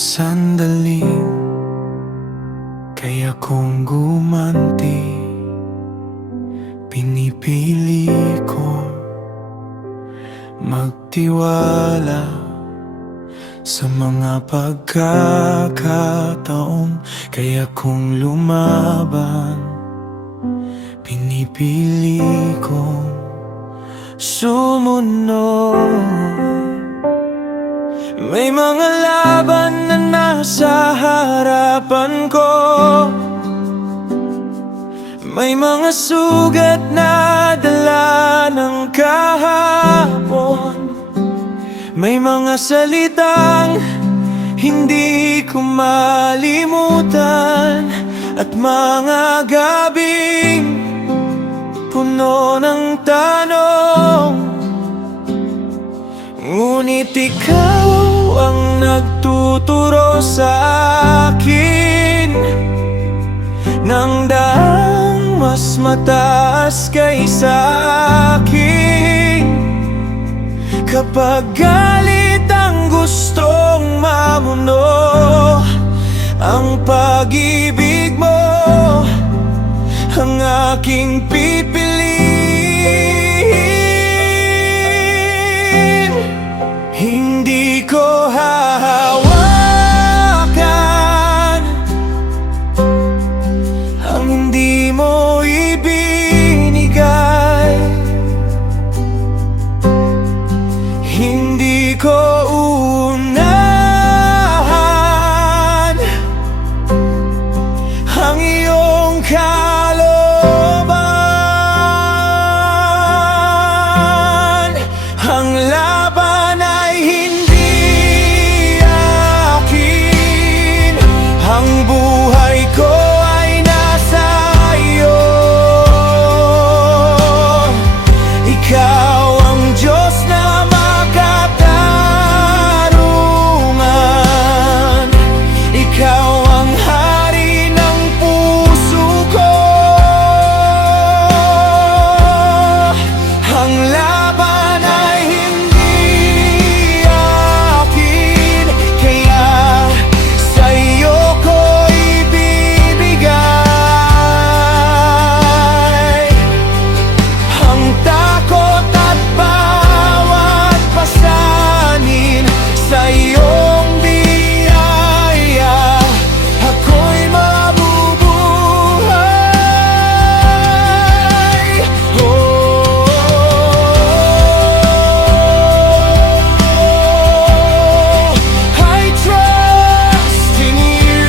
sandali, kaya kung gumanti, pinipili ko magtiwala sa mga pagkakataon. Kaya kung lumaban, pinipili ko sumunod. May mga laban na nasa harapan ko, may mga sugat na dala ng kahapon, may mga salitang hindi ko malimutan, at mga gabing puno ng tanong. Ngunit ikaw ang nagtuturo sa akin ng daang mas mataas kaysa akin. Kapag galit ang gustong mamuno, ang pag-ibig mo ang aking pipiliin. Hindi ko hahawakan ang hindi mo ibinigay. Hindi ko unahan ang iyong kalooban. Ang laban ay hindi akin, ang buhay ko ay nasa iyo. Ikaw ang Diyos na makatarungan, ikaw ang hari ng puso ko. Ang laban ay hindi akin, kaya sa iyo ko ibibigay ang takot at bawat pasanin. Sa iyong biyaya ako'y mabubuhay. I trust in you.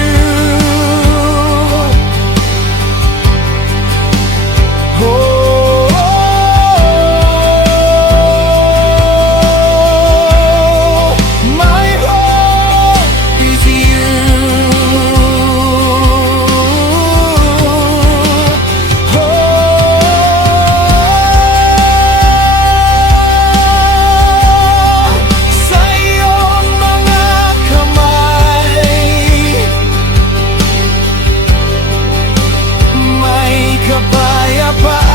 My hope is you. Sa iyong mga kamay may kapayapaan.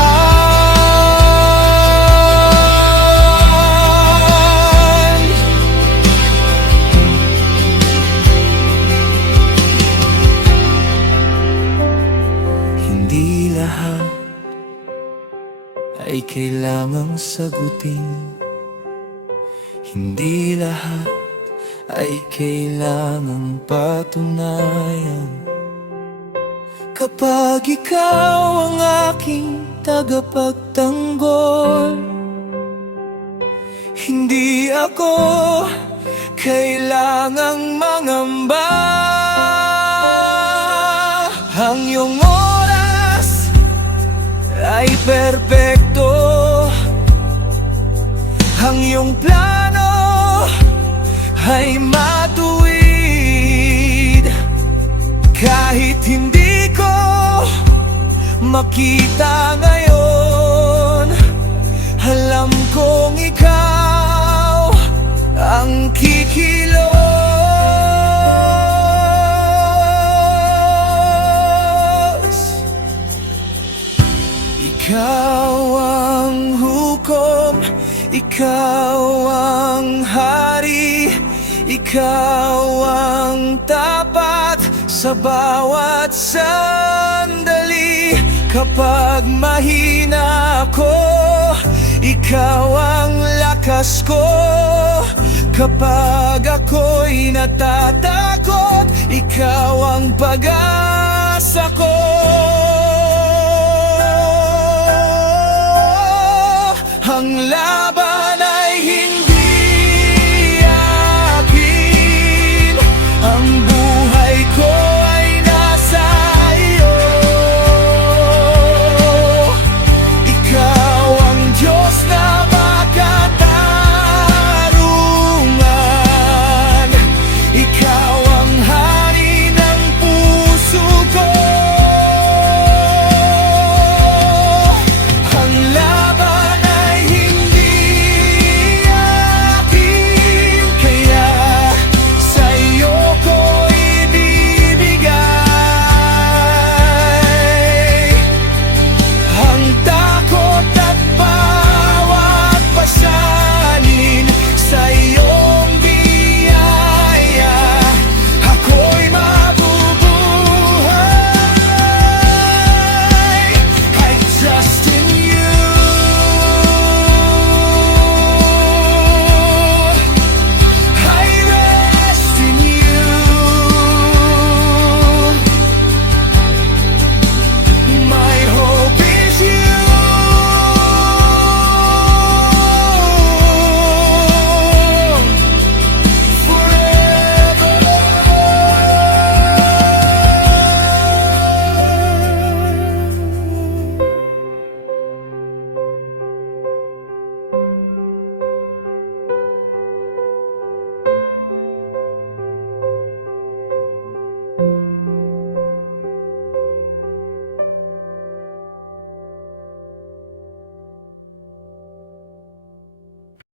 Hindi lahat ay kailangang sagutin, hindi lahat ay kailangang patunayan. Kapag ikaw ang aking tagapagtanggol, hindi ako kailangang mangamba. Ang iyong oras ay perpekto, ang iyong plano ay matuwid. Kahit hindi ko makita ngayon, alam kong ikaw ang kikilos. Ikaw ang hukom, ikaw ang hari, ikaw ang tapat sa bawat sandali. Kapag mahina ako, ikaw ang lakas ko. Kapag ako'y natatakot, ikaw ang pag-asa ko. Ang laban